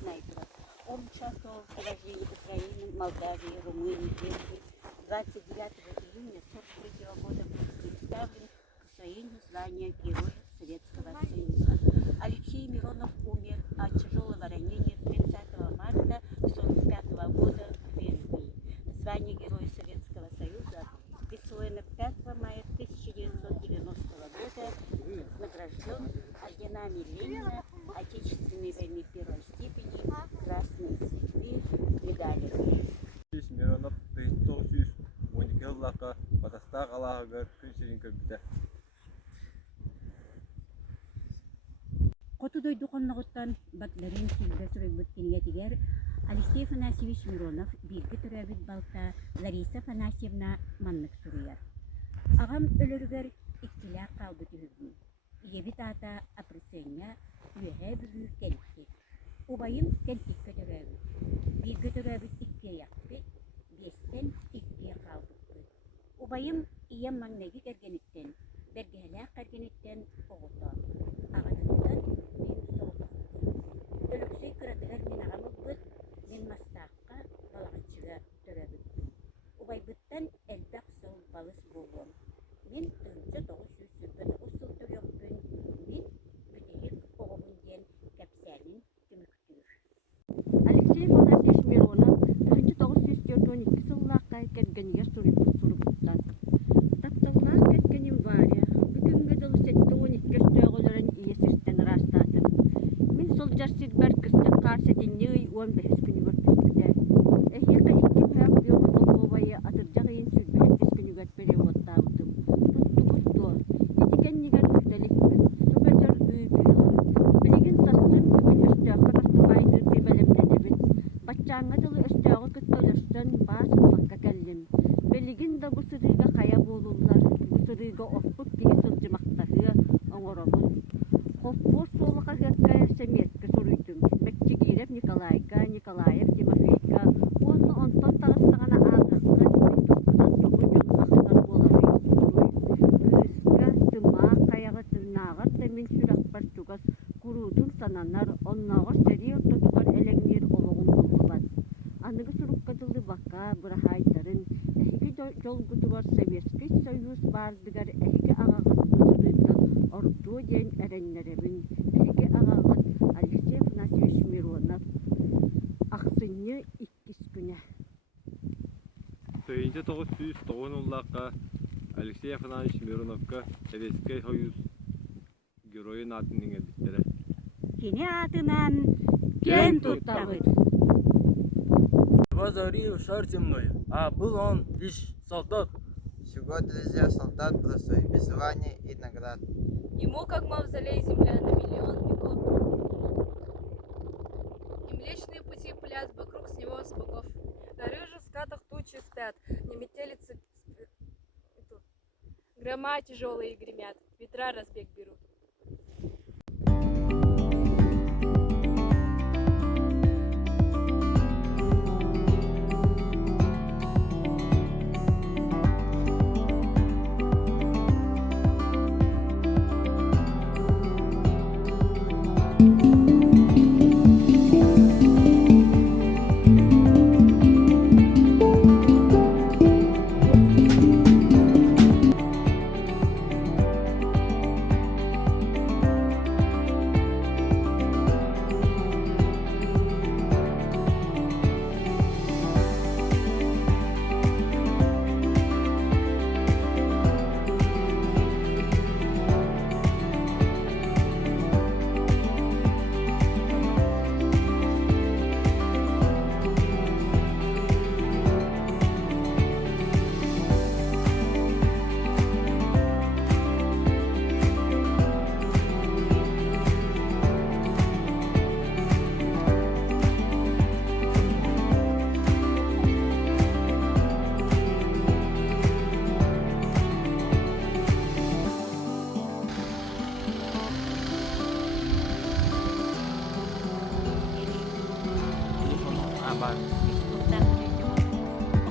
снайперов. Он участвовал в сражении Украины, Молдавии, Румынии, Бельгии. 29 июня 1943 года был представлен к усвоению звания Героя Советского Союза. Алексей Миронов умер от тяжелого ранения 30 марта 1945 года в Венгрии. Звание Героя Советского Союза присвоено 5 мая 1990 года, награжден орденами Ленина, Отечественной войны первой степени, Красной Звезды, медалями. Миронов 1912 жыллаққа Батастақ алағыға күн серин көбіті. Котудой духонногуттан батларын силбе сурайбыт киниятигер Алексей Афанасьевич Миронов бирги төрөбүт балта Лариса Афанасьевна маннык суруяр. Агам өлөрүгөр иккиле калбыт үһүрдү. Иебит ата апресеня үөһэ бүгү келикки. Убайым келтик көтөрөбүт. Бир көтөрөбүт икке якпыт, бестен икке калбыт. Убайым ием маңнеги кергениттен, бергеле кергениттен огото. Агатыттан мен соотоктум. Өлөксөй кыратыгар мен агамыбыт, мен мастаакка балагачыга төрөбүт. Убайбыттан элдак сол балыс болгон. Мен тыынча 949 сыл төрөкпүн. Мен бүтейик огобун ден кепсәнин түмүктүр. Алексей Афанасьевич Миронов 1912 сыллаакка кергенге сурубуттан. Тапталнаа кеткен января. Бүгүнгө долу 7-12 көстөөгөлөрүн иесиртен растаатым. Мен сол жарсилбер кыстык карсетинней 15 күнүгөр түспүтэ. Эхека 2 паяк биохотолбобайы атыржагыйын сүрбэхет күнүгөр переводтаабытым. Туттугутту. Этикеннигер үтеликпин. Субетер үйбүлы. Билигин сасын бүгүн өстөөхкө тастабайды тибелемденебит. Баччааңа дылы өстөөгө кыттолостон баас бакка келлим. Билигин да бу сырыйга кая болулар. Бу сырыйга оппут киги сылжымактахы оңоробун. Хоппу солука хыркая семетке суруйтум. Мекчигирев Николайка, Николаев Тимофейка. Онны онтон тагыстагана агакка мен топудан топу жонмактар болары суруй. Кыска тыма каяга тырнаагар да мен сүракпар чугас куруудун сананар онногор сери ортотугар элеңнер ологун булгубат. Аныгы сурукка дылы бакка бырахайтарын эхиги жолгутугар Советский Союз бардыгар эхиги агагат сырыттан ордуу ден эреннеребин эхиги агагат Алексей Афанасьевич Миронов аксынны 2 күнэ. Тыынча 990 жыллаққа Алексей Афанасьевич Мироновка Советский Союз Геройын атын еңебиттері. Кини атынан кен туттабыт. Его зовут Шар Земной, а был он лишь солдат. Всего друзья солдат простой, без звания и наград. Ему, как мавзолей, земля на миллион веков. И млечные пути пылят вокруг с него с боков. На рыжих скатах тучи спят, не метелицы грома тяжелые гремят, ветра разбег берут.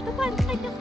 Disfrutar de ello.